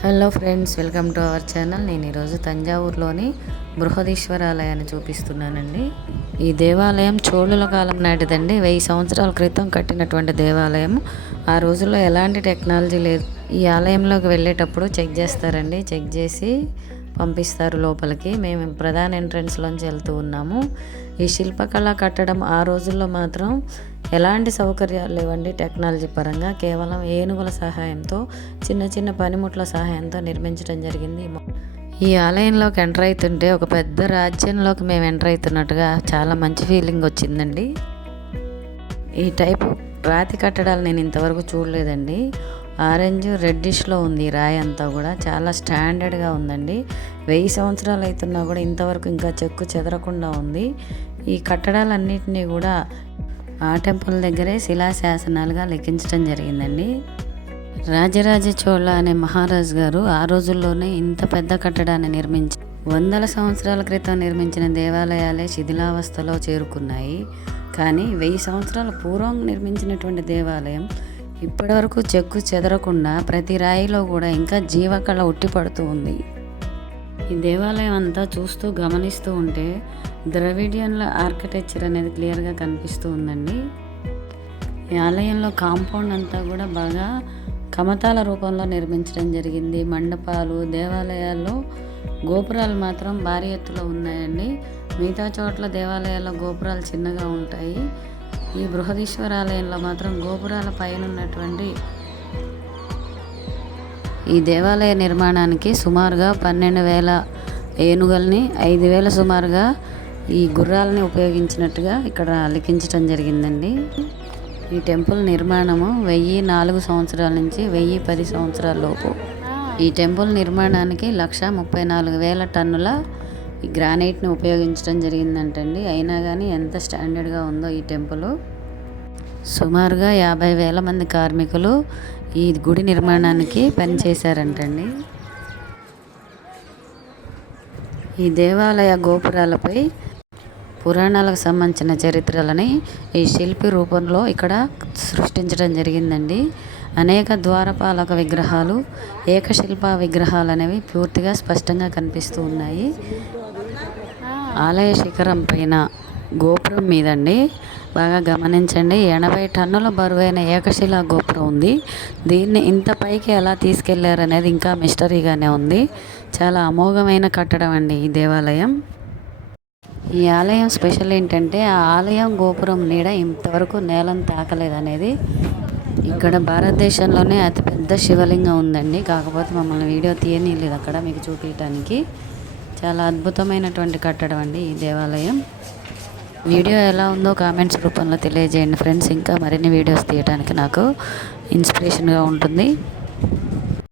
Hello friends welcome to our channel. నేను ఈరోజు తంజావూరులోని బృహదీశ్వర ఆలయాన్ని చూపిస్తున్నానండి. ఈ దేవాలయం చోళుల కాలం నాటిదండి. వెయ్యి సంవత్సరాల క్రితం కట్టినటువంటి దేవాలయం. ఆ రోజుల్లో ఎలాంటి టెక్నాలజీ లేదు. ఈ ఆలయంలోకి వెళ్ళేటప్పుడు చెక్ చేస్తారండి. చెక్ చేసి పంపిస్తారు లోపలికి. మేము ప్రధాన ఎంట్రన్స్లోంచి వెళ్తూ ఉన్నాము. ఈ శిల్పకళ కట్టడం ఆ రోజుల్లో మాత్రం ఎలాంటి సౌకర్యాలు లేవండి టెక్నాలజీ పరంగా. కేవలం ఏనుగుల సహాయంతో చిన్న చిన్న పనిముట్ల సహాయంతో నిర్మించడం జరిగింది. ఈ ఆలయంలోకి ఎంటర్ అవుతుంటే ఒక పెద్ద రాజ్యంలోకి మేము ఎంటర్ అవుతున్నట్టుగా చాలా మంచి ఫీలింగ్ వచ్చిందండి. ఈ టైపు రాతి కట్టడాలు నేను ఇంతవరకు చూడలేదండి. ఆరెంజ్ రెడ్డిష్లో ఉంది రాయి అంతా కూడా. చాలా స్టాండర్డ్గా ఉందండి. వెయ్యి సంవత్సరాలు అవుతున్నా కూడా ఇంతవరకు ఇంకా చెక్కు చెదరకుండా ఉంది. ఈ కట్టడాలన్నింటినీ కూడా ఆ టెంపుల్ దగ్గరే శిలాశాసనాలుగా లెక్కించడం జరిగిందండి. రాజరాజ చోళ అనే మహారాజు గారు ఆ రోజుల్లోనే ఇంత పెద్ద కట్టడాన్ని నిర్మించి వందల సంవత్సరాల క్రితం నిర్మించిన దేవాలయాలే శిథిలావస్థలో చేరుకున్నాయి. కానీ వెయ్యి సంవత్సరాల పూర్వం నిర్మించినటువంటి దేవాలయం ఇప్పటివరకు చెక్కు చెదరకుండా ప్రతి రాయిలో కూడా ఇంకా జీవకళ ఉట్టిపడుతూ ఉంది. ఈ దేవాలయం అంతా చూస్తూ గమనిస్తూ ఉంటే ద్రవిడియన్ల ఆర్కిటెక్చర్ అనేది క్లియర్గా కనిపిస్తూ ఉందండి. ఈ ఆలయంలో కాంపౌండ్ అంతా కూడా బాగా కమతాల రూపంలో నిర్మించడం జరిగింది. మండపాలు దేవాలయాల్లో గోపురాలు మాత్రం భారీ ఎత్తులో ఉన్నాయండి. మిగతా చోట్ల దేవాలయాల్లో గోపురాలు చిన్నగా ఉంటాయి. ఈ బృహదీశ్వర ఆలయంలో మాత్రం గోపురాల పైన ఉన్నటువంటి ఈ దేవాలయ నిర్మాణానికి సుమారుగా పన్నెండు వేల ఏనుగుల్ని ఐదు వేల సుమారుగా ఈ గుర్రాలని ఉపయోగించినట్టుగా ఇక్కడ లిఖించడం జరిగిందండి. ఈ టెంపుల్ నిర్మాణము వెయ్యి నాలుగు సంవత్సరాల నుంచి వెయ్యి పది సంవత్సరాల లోపు. ఈ టెంపుల్ నిర్మాణానికి లక్ష ముప్పై నాలుగు వేల టన్నుల ఈ గ్రానైట్ని ఉపయోగించడం జరిగిందంటండి. అయినా కానీ ఎంత స్టాండర్డ్గా ఉందో ఈ టెంపుల్. సుమారుగా యాభై వేల మంది కార్మికులు ఈ గుడి నిర్మాణానికి పనిచేశారంటండి. ఈ దేవాలయ గోపురాలపై పురాణాలకు సంబంధించిన చరిత్రలని ఈ శిల్పి రూపంలో ఇక్కడ సృష్టించడం జరిగిందండి. అనేక ద్వారపాలక విగ్రహాలు ఏకశిల్ప విగ్రహాలు అనేవి పూర్తిగా స్పష్టంగా కనిపిస్తూ ఉన్నాయి. ఆలయ శిఖరం పైన గోపురం మీదండి. బాగా గమనించండి ఎనభై టన్నుల బరువైన ఏకశిలా గోపురం ఉంది. దీన్ని ఇంత పైకి ఎలా తీసుకెళ్ళారనేది ఇంకా మిస్టరీగానే ఉంది. చాలా అమోఘమైన కట్టడం అండి ఈ దేవాలయం. ఈ ఆలయం స్పెషల్ ఏంటంటే ఆ ఆలయం గోపురం నీడ ఇంతవరకు నేలను తాకలేదు అనేది ఇక్కడ భారతదేశంలోనే అతిపెద్ద శివలింగం ఉందండి. కాకపోతే మమ్మల్ని వీడియో తీయనీయలేదు అక్కడ మీకు చూపించడానికి చాలా అద్భుతమైనటువంటి కట్టడం అండి ఈ దేవాలయం. వీడియో ఎలా ఉందో కామెంట్స్ రూపంలో తెలియజేయండి ఫ్రెండ్స్. ఇంకా మరిన్ని వీడియోస్ తీయడానికి నాకు ఇన్స్పిరేషన్గా ఉంటుంది.